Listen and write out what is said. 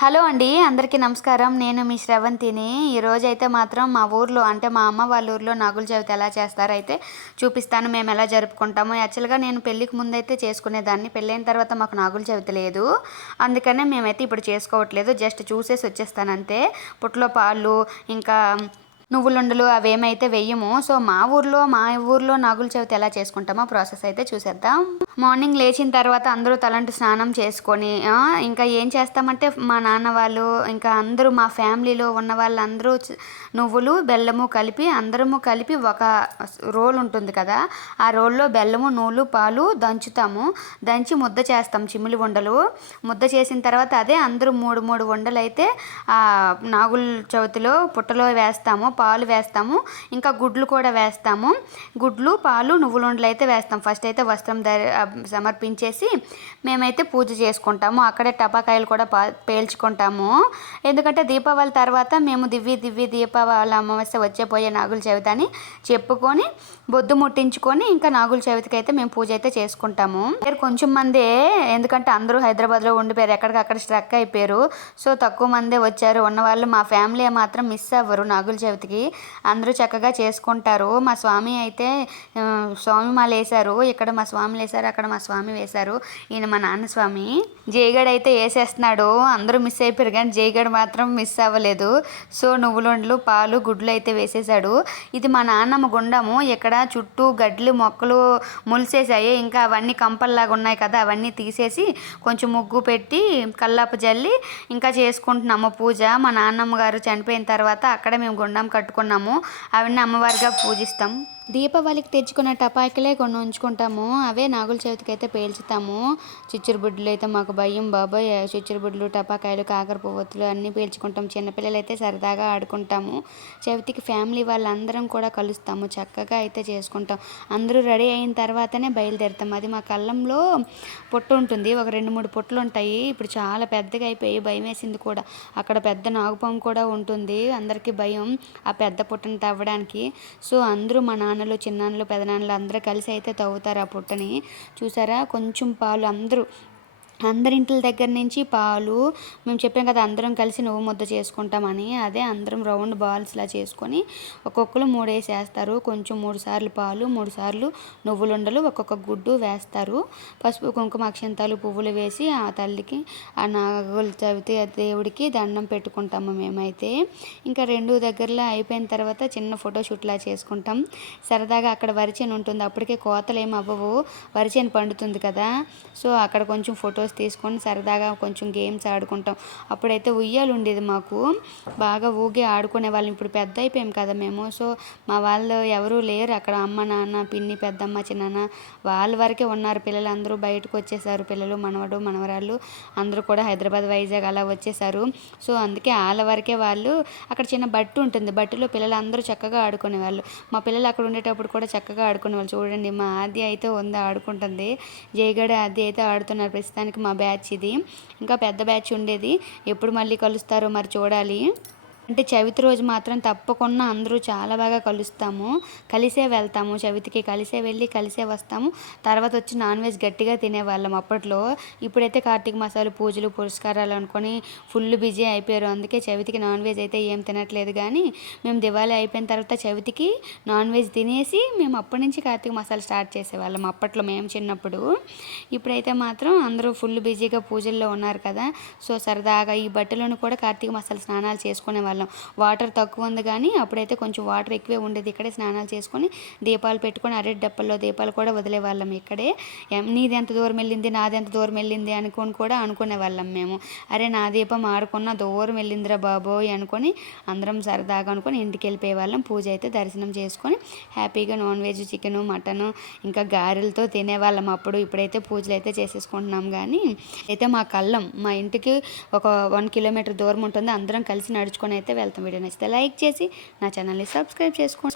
Hello అండి, అందరికీ నమస్కారం. నేను మీ శ్రవంతిని. ఈరోజైతే మాత్రం మా ఊర్లో అంటే మా అమ్మ వాళ్ళ ఊర్లో నాగుల చవితి ఎలా చేస్తారో అయితే చూపిస్తాను. మేము ఎలా జరుపుకుంటామో. యాక్చువల్గా నేను పెళ్ళికి ముందైతే చేసుకునేదాన్ని. పెళ్ళైన తర్వాత మాకు నాగుల చవితి లేదు, అందుకనే మేమైతే ఇప్పుడు చేసుకోవట్లేదు. జస్ట్ చూసేసి వచ్చేస్తాను అంతే. పుట్టలో పాలు ఇంకా నువ్వులుండలు అవేమైతే వెయ్యము. సో మా ఊర్లో నాగుల చవితి ఎలా చేసుకుంటామో ప్రాసెస్ అయితే చూసేద్దాం. మార్నింగ్ లేచిన తర్వాత అందరూ తలంటు స్నానం చేసుకొని ఇంకా ఏం చేస్తామంటే మా నాన్న వాళ్ళు ఇంకా అందరూ మా ఫ్యామిలీలో ఉన్న వాళ్ళందరూ నువ్వులు బెల్లము కలిపి అందరము కలిపి ఒక రోల్ ఉంటుంది కదా, ఆ రోల్లో బెల్లము నూలు పాలు దంచుతాము. దంచి ముద్ద చేస్తాం, చిమ్మిలి ఉండలు. ముద్ద చేసిన తర్వాత అదే అందరూ మూడు మూడు ఉండలు అయితే నాగుల చవితిలో పుట్టలో వేస్తాము. పాలు వేస్తాము, ఇంకా గుడ్లు కూడా వేస్తాము. గుడ్లు పాలు నువ్వులుండలు అయితే వేస్తాం. ఫస్ట్ అయితే వస్త్రం సమర్పించేసి మేమైతే పూజ చేసుకుంటాము. అక్కడే టపాకాయలు కూడా పేల్చుకుంటాము. ఎందుకంటే దీపావళి తర్వాత మేము దివ్వి దీపావళి అమావాస్య వచ్చేపోయే నాగుల చవితి అని చెప్పుకొని బొద్దు ముట్టించుకొని ఇంకా నాగుల చవితికి అయితే మేము పూజ అయితే చేసుకుంటాము. కొంచెం మందే, ఎందుకంటే అందరూ హైదరాబాద్లో ఉండిపోయారు, ఎక్కడికక్కడ స్ట్రక్ అయిపోయారు. సో తక్కువ మందే వచ్చారు. ఉన్నవాళ్ళు మా ఫ్యామిలీ మాత్రం మిస్ అవ్వరు. నాగుల చవితికి అందరూ చక్కగా చేసుకుంటారు. మా స్వామి అయితే స్వామి మాల వేశారు. ఇక్కడ మా స్వామి వేశారు, అక్కడ మా స్వామి వేశారు. ఈయన మా నాన్న స్వామి. జయగడ్ అయితే వేసేస్తున్నాడు. అందరూ మిస్ అయిపోయారు కానీ జయగడ్ మాత్రం మిస్ అవ్వలేదు. సో నువ్వులుండలు పాలు గుడ్లు అయితే వేసేసాడు. ఇది మా నాన్నమ్మ గుండము. ఇక్కడ చుట్టూ గడ్లు మొక్కలు ములిసేసాయి. ఇంకా అవన్నీ కంపల్లాగా ఉన్నాయి కదా, అవన్నీ తీసేసి కొంచెం ముగ్గు పెట్టి కల్లాపు జల్లి ఇంకా చేసుకుంటున్నాము పూజ. మా నాన్నమ్మ గారు చనిపోయిన తర్వాత అక్కడ మేము గుండం కట్టుకున్నాము. అవన్నీ అమ్మవారిగా పూజిస్తాం. దీపావళికి తెచ్చుకున్న టపాకులే కొన్ని ఉంచుకుంటాము. అవే నాగుల చవితికి అయితే పేల్చుతాము. చిచ్చురుబుడ్లు అయితే మాకు భయం బాబాయ్. చిచ్చురుబుడ్లు టపాకాయలు కాకర పువ్వొత్తులు అన్నీ పేల్చుకుంటాం. చిన్నపిల్లలు అయితే సరదాగా ఆడుకుంటాము. చవితికి ఫ్యామిలీ వాళ్ళందరం కూడా కలుస్తాము. చక్కగా అయితే చేసుకుంటాం. అందరూ రెడీ అయిన తర్వాతనే బయలుదేరుతాం. అది మా కళ్ళంలో పొట్టు ఉంటుంది, ఒక 2-3 పొట్లు ఉంటాయి. ఇప్పుడు చాలా పెద్దగా అయిపోయి భయం వేసింది కూడా. అక్కడ పెద్ద నాగుపాము కూడా ఉంటుంది. అందరికీ భయం ఆ పెద్ద పుట్టని తవ్వడానికి. సో అందరూ మా నాన్నలు చిన్నాన్నలు పెదనాన్నలు అందరూ కలిసి అయితే తవ్వుతారు ఆ పుట్టని. చూసారా, కొంచెం పాలు అందరింట్ల దగ్గర నుంచి పాలు మేము చెప్పాం కదా, అందరం కలిసి నువ్వు ముద్ద చేసుకుంటామని. అదే అందరం రౌండ్ బాల్స్లా చేసుకొని ఒక్కొక్కరు 3 వేసేస్తారు. కొంచెం 3 సార్లు పాలు 3 సార్లు నువ్వులుండలు ఒక్కొక్క గుడ్డు వేస్తారు. పసుపు కుంకుమ అక్షంతాలు పువ్వులు వేసి ఆ తల్లికి ఆ నాగుల చవితి దేవుడికి దండం పెట్టుకుంటాము మేమైతే. ఇంకా 2 దగ్గరలో అయిపోయిన తర్వాత చిన్న ఫోటోషూట్లా చేసుకుంటాం. సరదాగా అక్కడ వరిచేను ఉంటుంది. అప్పటికే కోతలు ఏమి అవ్వవు, వరిచేను పండుతుంది కదా. సో అక్కడ కొంచెం ఫోటోస్ తీసుకొని సరదాగా కొంచెం గేమ్స్ ఆడుకుంటాం. అప్పుడైతే ఉయ్యాలు ఉండేది మాకు, బాగా ఊగి ఆడుకునే వాళ్ళం. ఇప్పుడు పెద్ద అయిపోయాం కదా మేము. సో మా వాళ్ళు ఎవరూ లేరు అక్కడ. అమ్మ నాన్న పిన్ని పెద్దమ్మ చిన్నాన్న వాళ్ళ వరకే ఉన్నారు. పిల్లలు అందరూ బయటకు వచ్చేసారు. పిల్లలు మనవడు మనవరాళ్ళు అందరూ కూడా హైదరాబాద్ వైజాగ్ అలా వచ్చేసారు. సో అందుకే వాళ్ళ వరకే వాళ్ళు. అక్కడ చిన్న బట్టు ఉంటుంది, బట్టులో పిల్లలు అందరూ చక్కగా ఆడుకునేవాళ్ళు. మా పిల్లలు అక్కడ ఉండేటప్పుడు కూడా చక్కగా ఆడుకునేవాళ్ళు. చూడండి, మా ఆది అయితే ఆడుకుంటుంది. జయగడ ఆది అయితే ఆడుతున్నారు. ప్రస్తుతానికి మా బ్యాచ్ ఇది. ఇంకా పెద్ద బ్యాచ్ ఉండేది. ఎప్పుడు మళ్ళీ కలుస్తారో మరి చూడాలి. అంటే చవితి రోజు మాత్రం తప్పకుండా అందరూ చాలా బాగా కలుస్తాము. కలిసే వెళ్తాము చవితికి, కలిసే వెళ్ళి కలిసే వస్తాము. తర్వాత వచ్చి నాన్ వెజ్ గట్టిగా తినేవాళ్ళం అప్పట్లో. ఇప్పుడైతే కార్తీక మాసాలు పూజలు పురస్కారాలు అనుకొని ఫుల్ బిజీ అయిపోయారు. అందుకే చవితికి నాన్ వెజ్ అయితే ఏం తినట్లేదు. కానీ మేము దివాళీ అయిపోయిన తర్వాత చవితికి నాన్ వెజ్ తినేసి మేము అప్పటి నుంచి కార్తీక మాసాలు స్టార్ట్ చేసేవాళ్ళం అప్పట్లో మేము చిన్నప్పుడు. ఇప్పుడైతే మాత్రం అందరూ ఫుల్ బిజీగా పూజల్లో ఉన్నారు కదా. సో సరదాగా ఈ బట్టలను కూడా కార్తీక మాసాలు స్నానాలు చేసుకునే వాళ్ళం. వాటర్ తక్కువ ఉంది కానీ అప్పుడైతే కొంచెం వాటర్ ఎక్కువే ఉండేది. ఇక్కడే స్నానాలు చేసుకొని దీపాలు పెట్టుకొని అరటి డప్పల్లో దీపాలు కూడా వదిలేవాళ్ళం ఇక్కడే. నీది ఎంత దూరం వెళ్ళింది నాది ఎంత దూరం వెళ్ళింది అనుకొని కూడా అనుకునే వాళ్ళం మేము. అరే నా దీపం ఆడుకున్న దూరం వెళ్ళిందిరా బాబోయ్ అనుకొని అందరం సరదాగా అనుకొని ఇంటికి వెళ్ళిపోయే వాళ్ళం. పూజ అయితే దర్శనం చేసుకొని హ్యాపీగా నాన్ వెజ్ చికెను మటను ఇంకా గారెలతో తినేవాళ్ళం అప్పుడు. ఇప్పుడైతే పూజలు అయితే చేసేసుకుంటున్నాం. కానీ అయితే మా కళ్ళం మా ఇంటికి ఒక 1 కిలోమీటర్ దూరం ఉంటుంది. అందరం కలిసి నడుచుకొని అయితే వెళ్తాం. వీడియో నచ్చితే లైక్ చేసి నా ఛానల్ని సబ్స్క్రైబ్ చేసుకోండి.